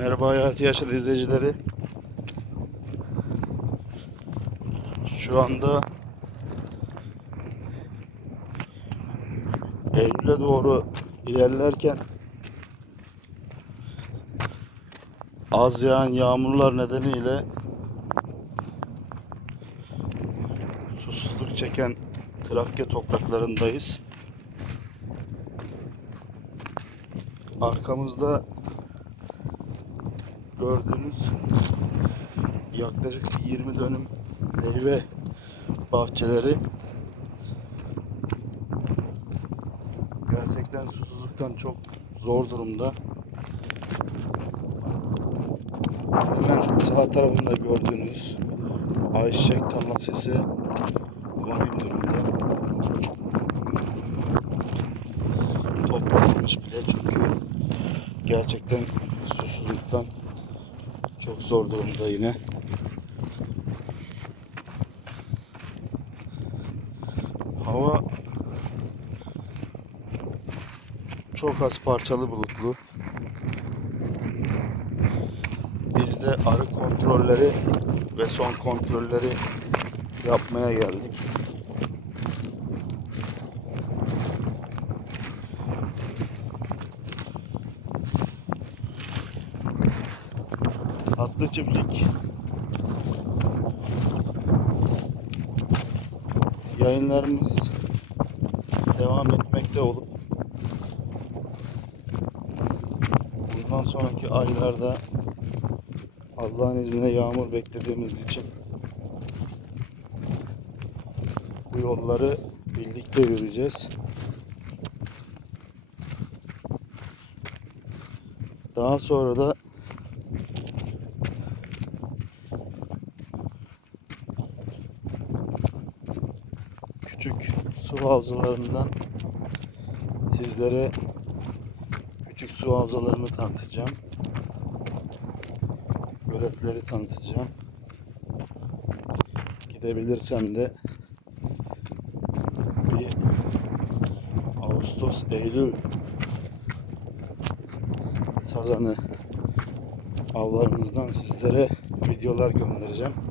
Merhaba Hayati Yaşar izleyicileri. Şu anda Eylül'e doğru ilerlerken az yağan yağmurlar nedeniyle susuzluk çeken Trakya topraklarındayız. Arkamızda gördüğünüz yaklaşık bir 20 dönüm meyve bahçeleri gerçekten susuzluktan çok zor durumda. Hemen sağ tarafında gördüğünüz ayçiçek tarla sesi vahim durumda. Toplatılmış bile çünkü gerçekten susuzluktan çok zor durumda yine. Hava çok az parçalı bulutlu. Biz de arı kontrolleri ve son kontrolleri yapmaya geldik. Tatlı çiftlik yayınlarımız devam etmekte olup bundan sonraki aylarda Allah'ın izniyle yağmur beklediğimiz için bu yolları birlikte yürüyeceğiz. Daha sonra da küçük su havzalarından sizlere küçük su havzalarını tanıtacağım. Göletleri tanıtacağım. Gidebilirsem de bir Ağustos, Eylül sazanı avlarımızdan sizlere videolar göndereceğim.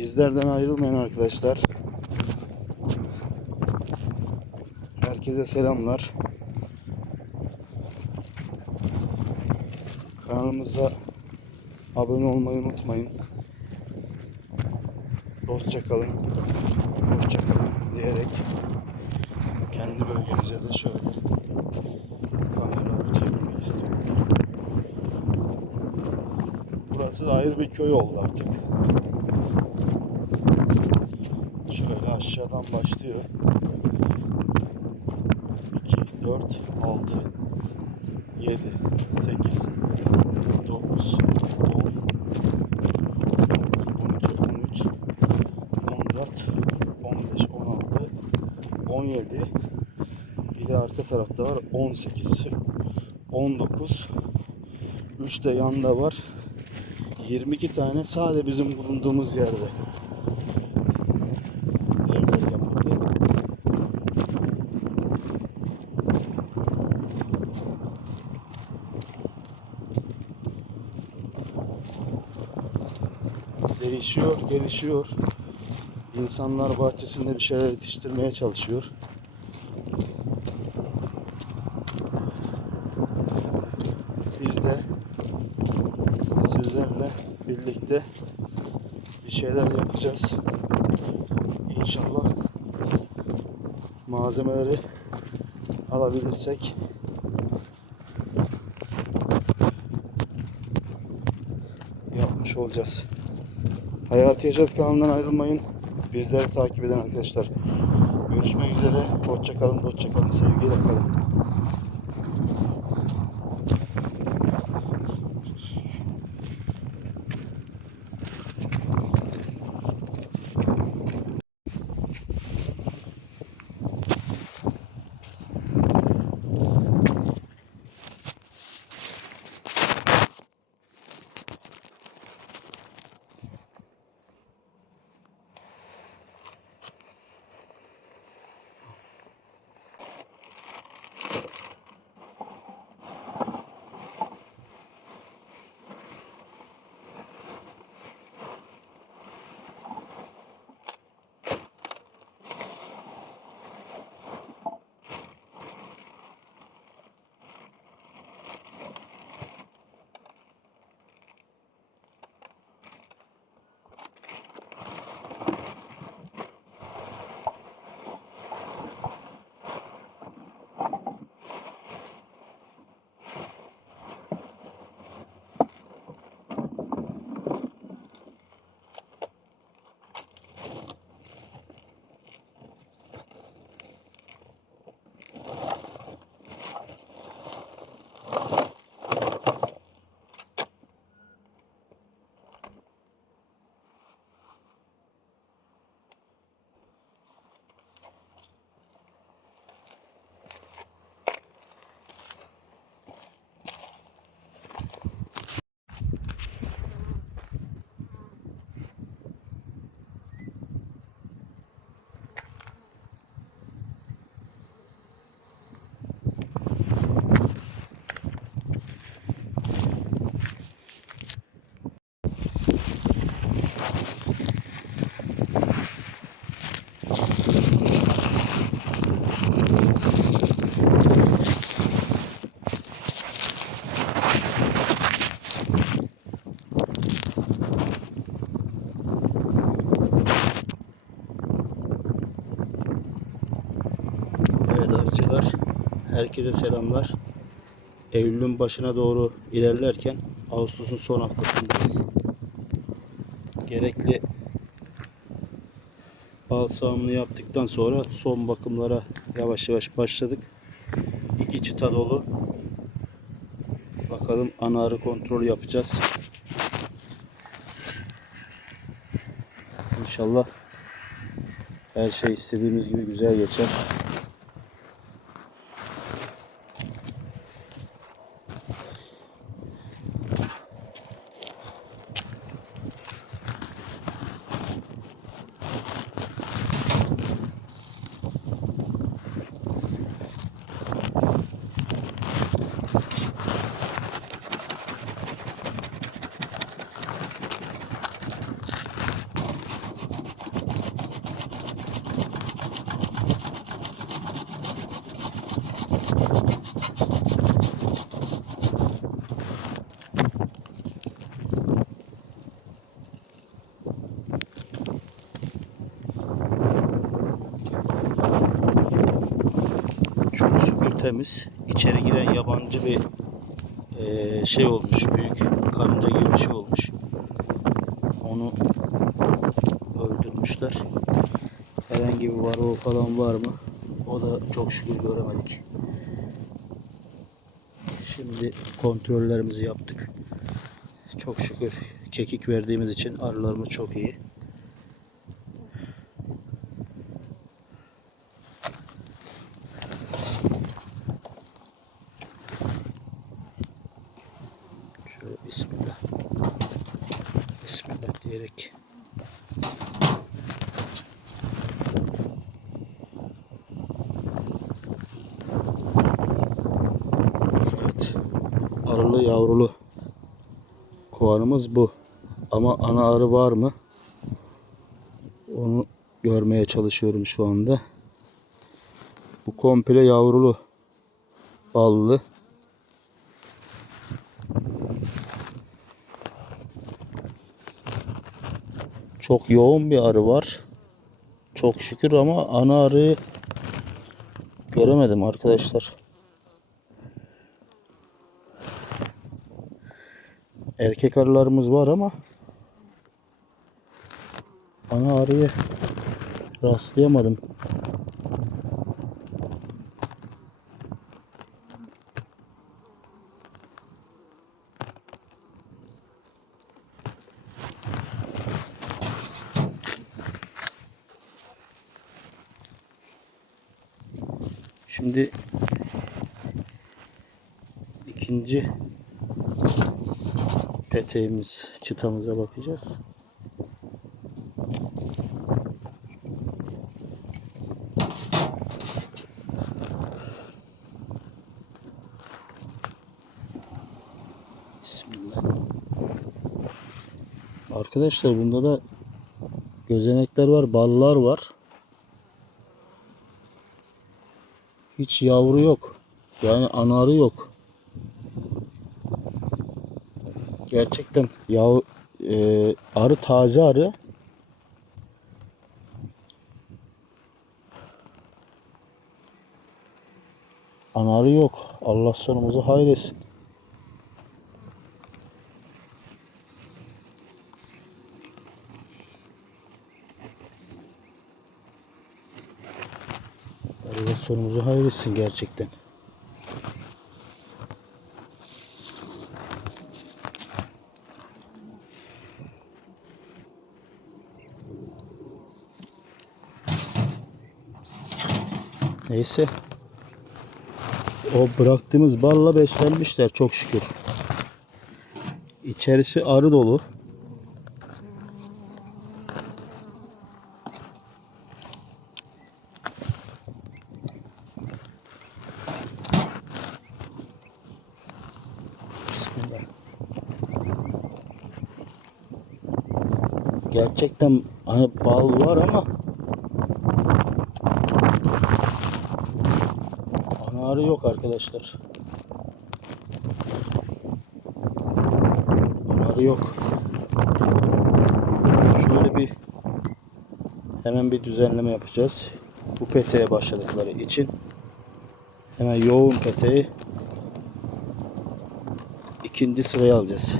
Bizlerden ayrılmayın arkadaşlar. Herkese selamlar. Kanalımıza abone olmayı unutmayın. Dostça kalın. Hoşça kalın diyerek kendi bölgemize de şöyle kameraları çevirmek istiyorum. Burası ayrı bir köy oldu artık. Şöyle aşağıdan başlıyor. 2, 4, 6, 7, 8, 9, 10, 12, 13, 14, 15, 16, 17. Bir de arka tarafta var 18, 19, 3 de yanda var. 22 tane sadece bizim bulunduğumuz yerde Değişiyor, gelişiyor. İnsanlar bahçesinde bir şeyler yetiştirmeye çalışıyor. Biz de sizlerle birlikte bir şeyler yapacağız. İnşallah malzemeleri alabilirsek yapmış olacağız. Hayati Yaşat kanalından ayrılmayın. Bizleri takip eden arkadaşlar. Görüşmek üzere. Hoşça kalın, hoşça kalın. Sevgiyle kalın. Herkese selamlar. Eylül'ün başına doğru ilerlerken Ağustos'un son haftasındayız. Gerekli bal sağımını yaptıktan sonra son bakımlara yavaş yavaş başladık. İki çıta dolu. Bakalım ana arı kontrol yapacağız. İnşallah her şey istediğimiz gibi güzel geçer. Çok şükür temiz. İçeri giren yabancı bir eee, şey olmuş. Büyük karınca gibi bir şey olmuş. Onu öldürmüşler. Herhangi bir varroa falan var mı? O da çok şükür göremedik. Şimdi kontrollerimizi yaptık. Çok şükür kekik verdiğimiz için arılarımız çok iyi. Şöyle bismillah. Bismillah diyerek. Evet. Arılı yavrulu kovanımız bu. Arı var mı? Onu görmeye çalışıyorum şu anda. Bu komple yavrulu ballı. Çok yoğun bir arı var. Çok şükür ama ana arıyı göremedim arkadaşlar. Erkek arılarımız var ama ana arıyı rastlayamadım. Şimdi ikinci peteğimiz, çıtamıza bakacağız. Arkadaşlar bunda da gözenekler var, ballar var. Hiç yavru yok. Yani anarı yok. Gerçekten yav e, arı taze arı. Anarı yok. Allah sonumuzu hayretsin. Allah sonumuzu hayretsin gerçekten. Neyse. O bıraktığımız balla beslenmişler çok şükür. İçerisi arı dolu. Gerçekten hani bal var ama Anarı yok arkadaşlar. Anarı yok. Şöyle bir hemen bir düzenleme yapacağız. Bu peteğe başladıkları için Hemen yoğun peteği ikinci sıraya alacağız.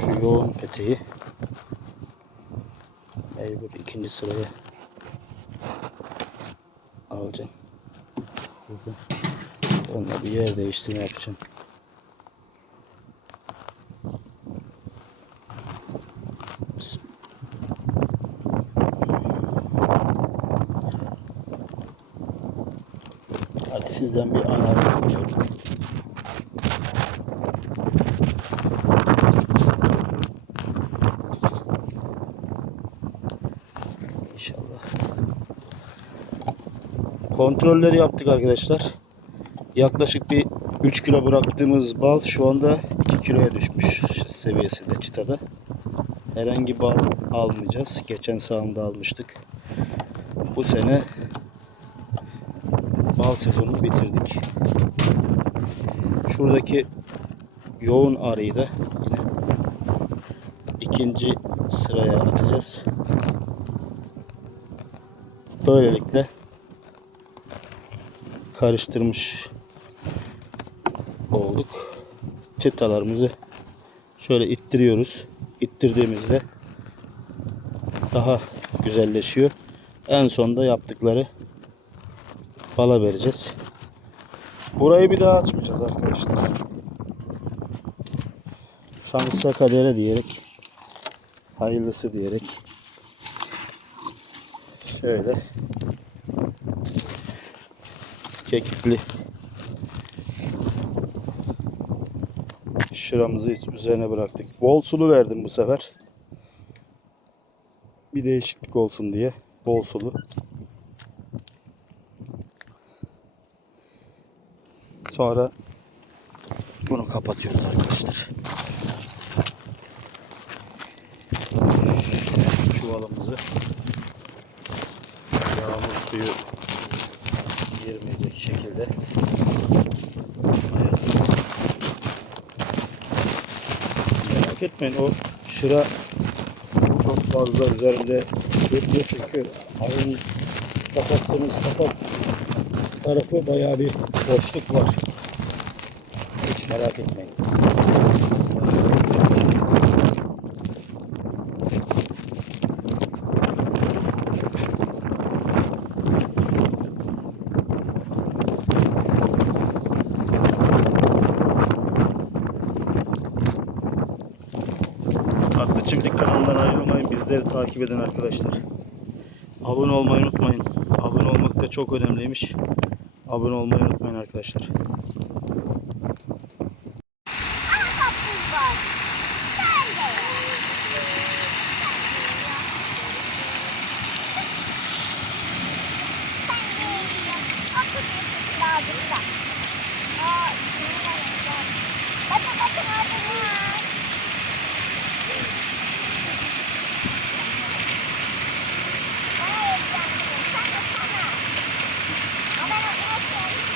Şu peteği mecbur ikinci sıraya alacağım. Burada. Onunla bir yer değiştirme yapacağım. Hadi sizden bir analiz bekliyorum. İnşallah. Kontrolleri yaptık arkadaşlar. Yaklaşık bir 3 kilo bıraktığımız bal şu anda 2 kiloya düşmüş seviyesinde çıtada. Herhangi bal almayacağız. Geçen sağımda almıştık. Bu sene bal sezonunu bitirdik. Şuradaki yoğun arıyı da yine ikinci sıraya atacağız. Böylelikle karıştırmış olduk. Çıtalarımızı şöyle ittiriyoruz. İttirdiğimizde daha güzelleşiyor. En sonda yaptıkları bala vereceğiz. Burayı bir daha açmayacağız arkadaşlar. Şansa kadere diyerek hayırlısı diyerek şöyle kekikli şıramızı üzerine bıraktık. Bol sulu verdim bu sefer. Bir değişiklik olsun diye bol sulu. Sonra bunu kapatıyoruz arkadaşlar. Çuvalımızı yağmur suyu şekilde merak etmeyin o şıra çok fazla üzerinde döküyor çünkü ayın kapattığımız kapak tarafı bayağı bir boşluk var. Hiç merak etmeyin. Atlı Çiftlik kanalından ayrılmayın. Bizleri takip eden arkadaşlar. Abone olmayı unutmayın. Abone olmak da çok önemliymiş. Abone olmayı unutmayın arkadaşlar. Kaplumbağ. Sen de ya. Sen de ya. Akıl lazım da. Aa, şunlar güzel. Bakın bakın orada ne var? Bana heyecanlıyım. Sen de sana. Ama ben unutmayayım.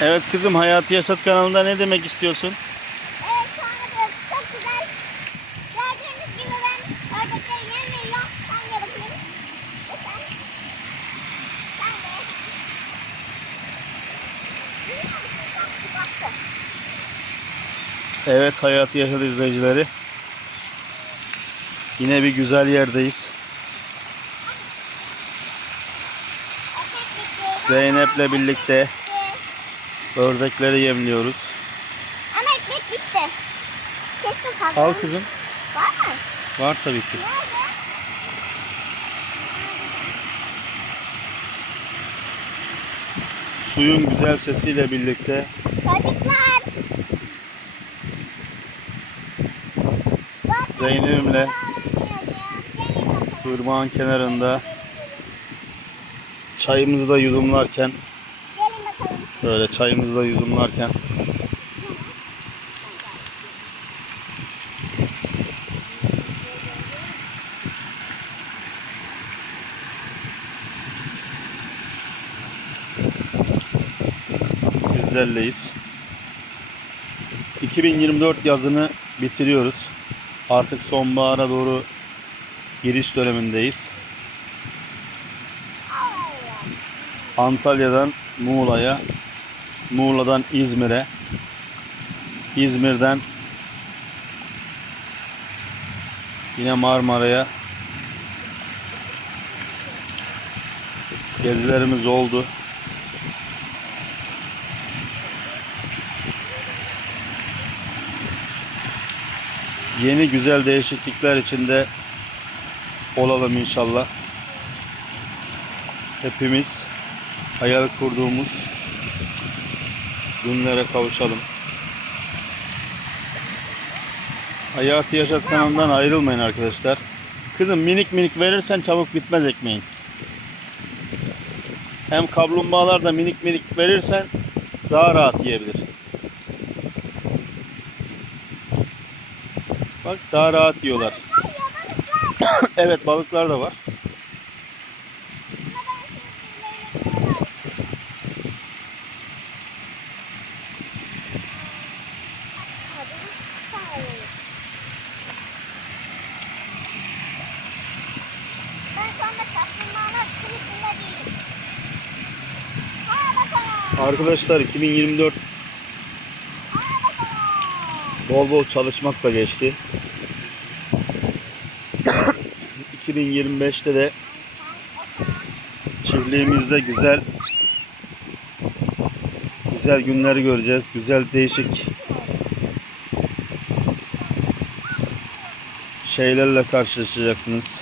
Evet, kızım Hayatı Yaşat kanalında ne demek istiyorsun? Evet tanrım çok güzel. Gördüğünüz gibi ben ördekleri yem veriyorum. Sen de bakayım. Ve sen. Sen de. Biliyor musun? Çok sıcaktı. Evet Hayatı Yaşat izleyicileri. Yine bir güzel yerdeyiz. Ekmek bitti. Zeynep'le birlikte ördekleri yemliyoruz. Ama ekmek bitti. Keşke fazla. Al kızım. Var mı? Var tabii ki. Nerede? Suyun güzel sesiyle birlikte Çocuklar. Zeynep'imle ırmağın kenarında çayımızı da yudumlarken böyle çayımızı da yudumlarken güzelleyiz. 2024 yazını bitiriyoruz. Artık sonbahara doğru giriş dönemindeyiz. Antalya'dan Muğla'ya, Muğla'dan İzmir'e, İzmir'den yine Marmara'ya gezilerimiz oldu. Yeni güzel değişiklikler içinde olalım inşallah. Hepimiz hayal kurduğumuz günlere kavuşalım. Hayatı Yaşat kanalından ayrılmayın arkadaşlar. Kızım minik minik verirsen çabuk bitmez ekmeğin. Hem kaplumbağalar da minik minik verirsen daha rahat yiyebilir. Bak daha rahat yiyorlar. evet balıklar da var. Ben şu anda kaplumbağalar kulübünde değilim. Ha bakalım. Arkadaşlar 2024 Ha bakalım. bol bol çalışmakla geçti. 2025'te de çiftliğimizde güzel güzel günleri göreceğiz. Güzel değişik şeylerle karşılaşacaksınız.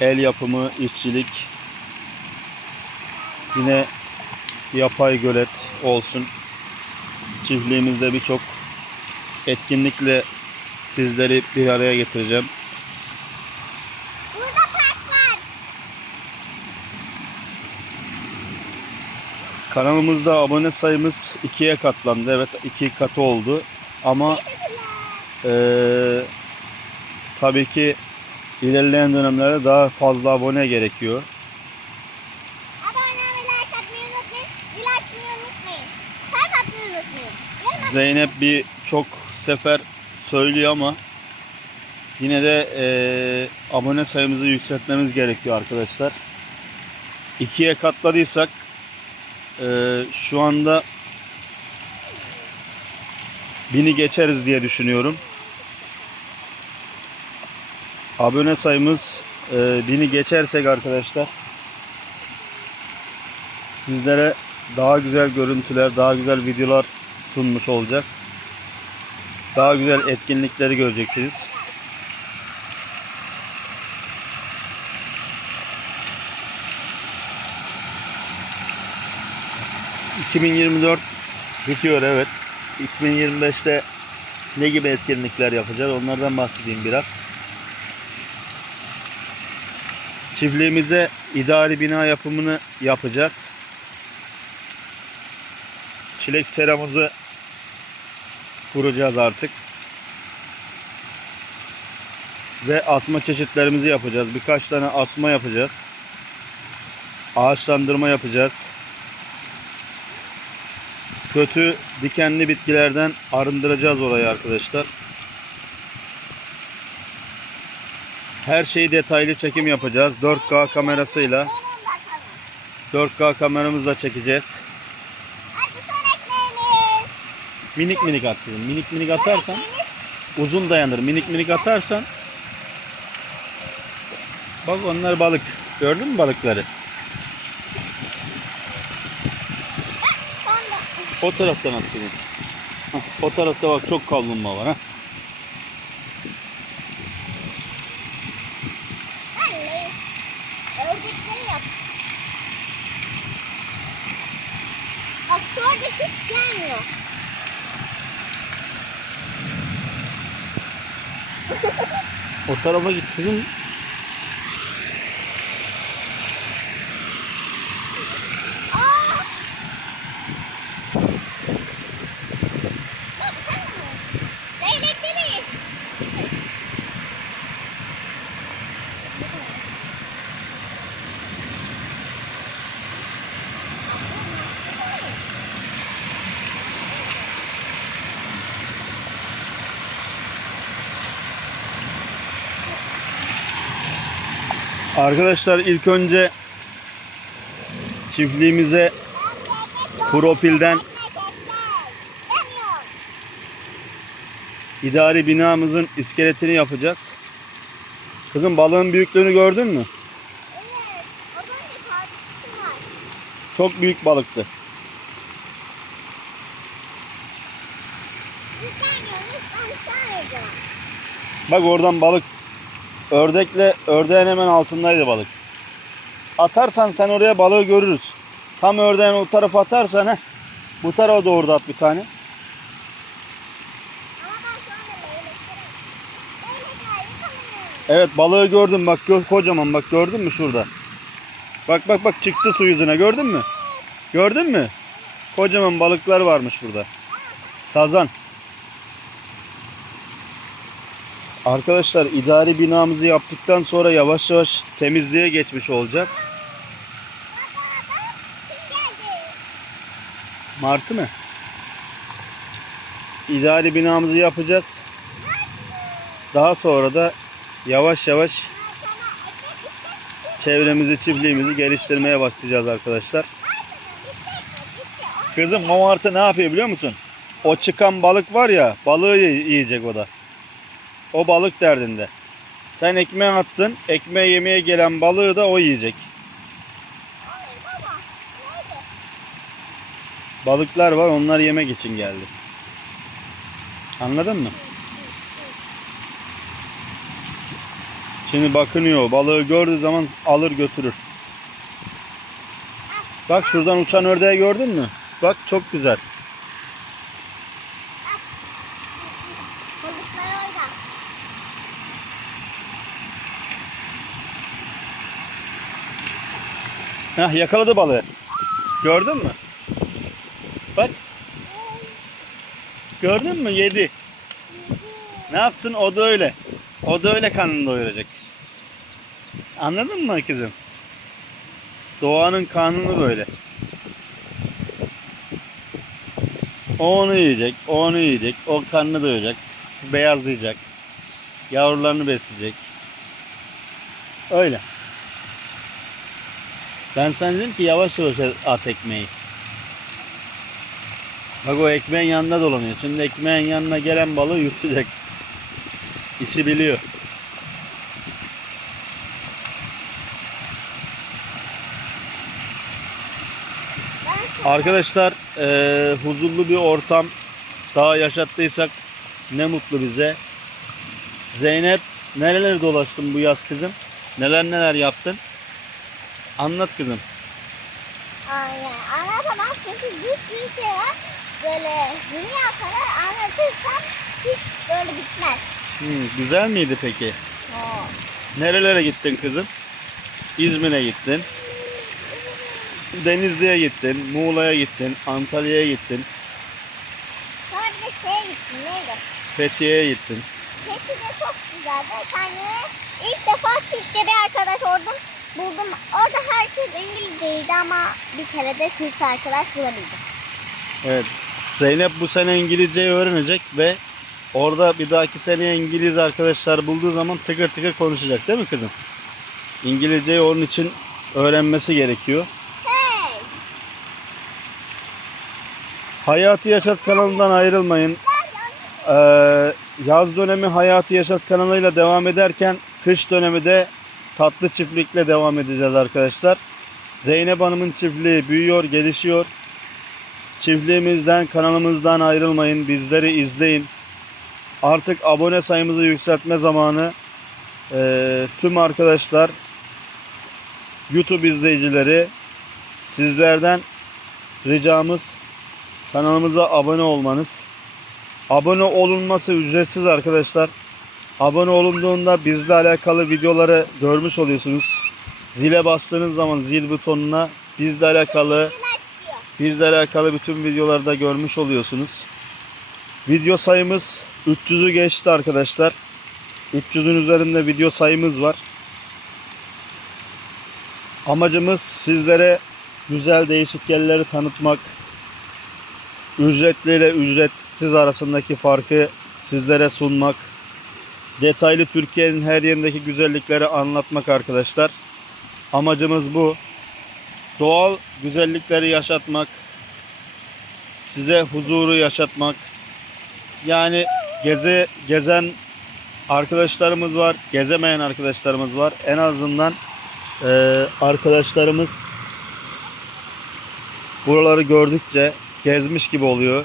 El yapımı, işçilik, yine yapay gölet olsun. Çiftliğimizde birçok etkinlikle sizleri bir araya getireceğim. Burada park var. Kanalımızda abone sayımız ikiye katlandı. Evet iki katı oldu. Ama eee, tabii ki ilerleyen dönemlerde daha fazla abone gerekiyor. Abone ve like atmayı unutmayın. Zil açmayı unutmayın. Kalp atmayı unutmayın. Yarın Zeynep bir çok sefer söylüyor ama yine de eee, abone sayımızı yükseltmemiz gerekiyor arkadaşlar. İkiye katladıysak eee, şu anda bini geçeriz diye düşünüyorum. Abone sayımız eee, bini geçersek arkadaşlar sizlere daha güzel görüntüler, daha güzel videolar sunmuş olacağız. Daha güzel etkinlikleri göreceksiniz. ...2024 bitiyor evet. 2025'te ne gibi etkinlikler yapacağız onlardan bahsedeyim biraz. Çiftliğimize idari bina yapımını yapacağız. Çilek seramızı kuracağız artık. Ve asma çeşitlerimizi yapacağız. Birkaç tane asma yapacağız. Ağaçlandırma yapacağız. Kötü dikenli bitkilerden arındıracağız orayı arkadaşlar. Her şeyi detaylı çekim yapacağız. 4K kamerasıyla bakalım. 4K kameramızla çekeceğiz. Hadi son ekmeğimiz. Minik minik at kızım. Minik minik atarsan uzun dayanır. Minik minik atarsan bak onlar balık. Gördün mü balıkları? O taraftan at kızım. Hah, O tarafta bak çok kaplumbağa var ha. Anne. Ördekleri yap. Bak şu ördek hiç gelmiyor. O tarafa git Arkadaşlar ilk önce çiftliğimize Propilden idari binamızın iskeletini yapacağız. Kızım balığın büyüklüğünü gördün mü? Çok büyük balıktı. Bak oradan balık. Ördekle ördeğin hemen altındaydı balık. Atarsan sen oraya balığı görürüz. Tam ördeğin o tarafa atarsan heh, bu tarafa doğru da at bir tane. Evet balığı gördüm bak gö- kocaman bak gördün mü şurada. Bak bak bak çıktı su yüzüne gördün mü? Gördün mü? Kocaman balıklar varmış burada. Sazan. Arkadaşlar idari binamızı yaptıktan sonra yavaş yavaş temizliğe geçmiş olacağız. Martı mı? İdari binamızı yapacağız. Daha sonra da yavaş yavaş çevremizi, çiftliğimizi geliştirmeye başlayacağız arkadaşlar. Kızım o martı ne yapıyor biliyor musun? O çıkan balık var ya, balığı yi- yiyecek o da. O balık derdinde. Sen ekmeğe attın, ekmeğe yemeye gelen balığı da o yiyecek. Balıklar var, onlar yemek için geldi. Anladın mı? Şimdi bakınıyor, balığı gördüğü zaman alır götürür. Bak şuradan uçan ördeği gördün mü? Bak çok güzel. Hah yakaladı balığı. Gördün mü? Bak. Gördün mü? Yedi. Ne yapsın? O da öyle. O da öyle karnını doyuracak. Anladın mı kızım? Doğanın kanunu böyle. O onu yiyecek, o onu yiyecek, o karnını doyuracak, beyazlayacak, yavrularını besleyecek. Öyle. Ben sana dedim ki yavaş yavaş at ekmeği. Bak o ekmeğin yanında dolanıyor. Şimdi ekmeğin yanına gelen balığı yutacak. İşi biliyor. Arkadaşlar eee, huzurlu bir ortam daha yaşattıysak ne mutlu bize. Zeynep nereleri dolaştın bu yaz kızım? Neler neler yaptın? Anlat kızım. Aynen. Anlatamam çünkü bir sürü şey var. Böyle dünya kadar anlatırsam hiç böyle bitmez. Hmm, güzel miydi peki? Oo. Nerelere gittin kızım? İzmir'e gittin. Denizli'ye gittin, Muğla'ya gittin, Antalya'ya gittin, Sonra bir de şeye gittim. Neydi? Fethiye'ye gittin. De çok güzeldi. Kendime ilk defa Türkçe bir arkadaş oldum. Buldum. Orada herkes İngilizceydi ama bir kere de Türk arkadaş bulabildim. Evet. Zeynep bu sene İngilizceyi öğrenecek ve orada bir dahaki seneye İngiliz arkadaşlar bulduğu zaman tıkır tıkır konuşacak değil mi kızım? İngilizceyi onun için öğrenmesi gerekiyor. Hey! Hayatı Yaşat kanalından ayrılmayın. Ee, yaz dönemi Hayatı Yaşat kanalıyla devam ederken kış dönemi de tatlı çiftlikle devam edeceğiz arkadaşlar. Zeynep Hanım'ın çiftliği büyüyor, gelişiyor. Çiftliğimizden, kanalımızdan ayrılmayın. Bizleri izleyin. Artık abone sayımızı yükseltme zamanı. Ee, tüm arkadaşlar, YouTube izleyicileri sizlerden ricamız kanalımıza abone olmanız. Abone olunması ücretsiz arkadaşlar. Abone olunduğunda bizle alakalı videoları görmüş oluyorsunuz. Zile bastığınız zaman zil butonuna bizle alakalı bizle alakalı bütün videoları da görmüş oluyorsunuz. Video sayımız 300'ü geçti arkadaşlar. 300'ün üzerinde video sayımız var. Amacımız sizlere güzel değişik yerleri tanıtmak. Ücretli ile ücretsiz arasındaki farkı sizlere sunmak. Detaylı Türkiye'nin her yerindeki güzellikleri anlatmak arkadaşlar. Amacımız bu. Doğal güzellikleri yaşatmak, size huzuru yaşatmak. Yani geze gezen arkadaşlarımız var, gezemeyen arkadaşlarımız var. En azından eee, arkadaşlarımız buraları gördükçe gezmiş gibi oluyor.